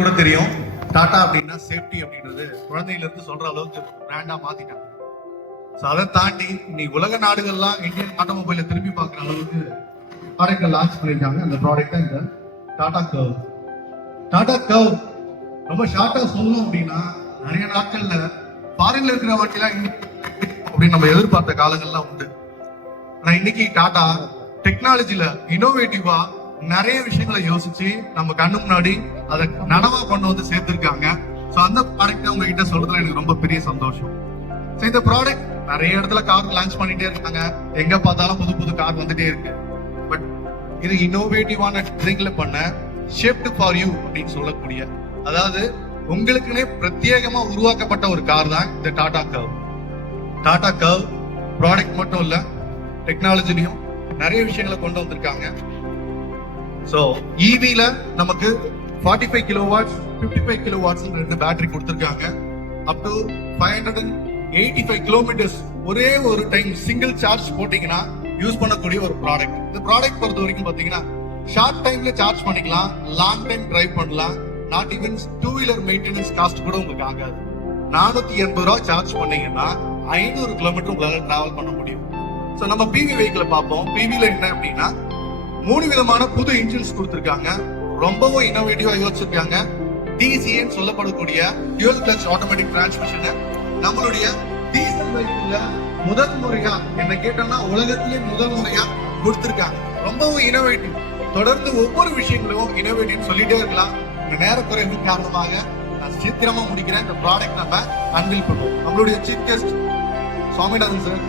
கூட தெரியும் டாடா அப்படின்னா சேஃப்டி அப்படின்றது குழந்தையில இருந்து சொல்ற அளவுக்கு பிராண்டா மாத்திட்டாங்க. ஸோ அதை தாண்டி இன்னைக்கு உலக நாடுகள்லாம் இந்தியன் ஆட்டோமொபைல திரும்பி பார்க்குற அளவுக்கு ப்ராடக்டை லான்ச் பண்ணியிருக்காங்க. அந்த ப்ராடக்ட் தான் இந்த டாடா கர்வ். டாடா கர்வ் ரொம்ப ஷார்ட்டா சொல்லணும் அப்படின்னா நிறைய நாட்கள்ல ஃபாரின்ல இருக்கிற வண்டிலாம் அப்படின்னு நம்ம எதிர்பார்த்த காலங்கள்லாம் உண்டு. ஆனா இன்னைக்கு டாடா டெக்னாலஜில இனோவேட்டிவா நிறைய விஷயங்களை யோசிச்சு நம்ம கண்ணு முன்னாடி அதை நனவா கொண்டு வந்து சேர்த்திருக்காங்க. ஸோ அந்த ப்ராடக்ட் உங்ககிட்ட சொல்றதுல எனக்கு ரொம்ப பெரிய சந்தோஷம். ஸோ இந்த ப்ராடக்ட் நிறைய இடத்துல கார் லான்ச் பண்ணிட்டே இருக்காங்க, எங்க பார்த்தாலும் புது புது கார் வந்துட்டே இருக்கு. பட் இது இன்னோவேட்டிவான டிசைன்ல பண்ண ஷேப்டு ஃபார் யூ அப்படின்னு சொல்லக்கூடிய, அதாவது உங்களுக்குன்னே பிரத்யேகமா உருவாக்கப்பட்ட ஒரு கார் தான் இந்த Tata curve. Tata curve product மட்டும் இல்ல, டெக்னாலஜிலையும் நிறைய விஷயங்களை கொண்டு வந்திருக்காங்க. ஸோ ஈவில நமக்கு 45 கிலோவாட்ஸ் 55 கிலோவாட்ஸ் ரெண்டு பேட்டரி கொடுத்திருக்காங்க. அப் டு 585 கிலோமீட்டர்ஸ் ஒரே ஒரு டைம் சிங்கிள் சார்ஜ் போட்டீங்கன்னா யூஸ் பண்ணக்கூடிய ஒரு ப்ராடக்ட். இந்த ப்ராடக்ட் பொறுத்த வரைக்கும் பாத்தீங்கன்னா ஷார்ட் டைம்ல சார்ஜ் பண்ணிக்கலாம், லாங் டைம் டிரைவ் பண்ணலாம். Not even 2 wheeler maintenance cost கூட உங்களுக்கு ஆகாது. 480 ரூபாய் சார்ஜ் பண்ணீங்கன்னா 500 கிலோமீட்டர் உங்களால டிராவல் பண்ண முடியும். ஸோ நம்ம பிவி வெஹிக்கிள் பார்ப்போம். பிவில என்ன அப்படின்னா 3 விதமான புது இன்ஜின்ஸ் கொடுத்திருக்காங்க. ரொம்பவும் இன்னோவேட்டிவா யோசிச்சிருக்காங்க. டிசின்னு சொல்லப்படக்கூடிய டியூவல் கிளட்ச் ஆட்டோமேட்டிக் டிரான்ஸ்மிஷன் நம்மளுடைய டீசல் வெஹிக்கிள்ல முதல் முறையா, என்ன கேட்டோம்னா உலகத்திலே முதல் முறையா கொடுத்திருக்காங்க. ரொம்பவும் இன்னோவேட்டிவ். தொடர்ந்து ஒவ்வொரு விஷயங்களும் இன்னோவேட்டிவ் சொல்லிட்டே இருக்கலாம். இந்த நேர குறைவு காரணமாக நான் சீக்கிரமா முடிக்கிறேன். இந்த ப்ராடக்ட் நம்ம அன்வீல் பண்ணுவோம். நம்மளுடைய சீஃப் கெஸ்ட் சுவாமிநாதன் சார்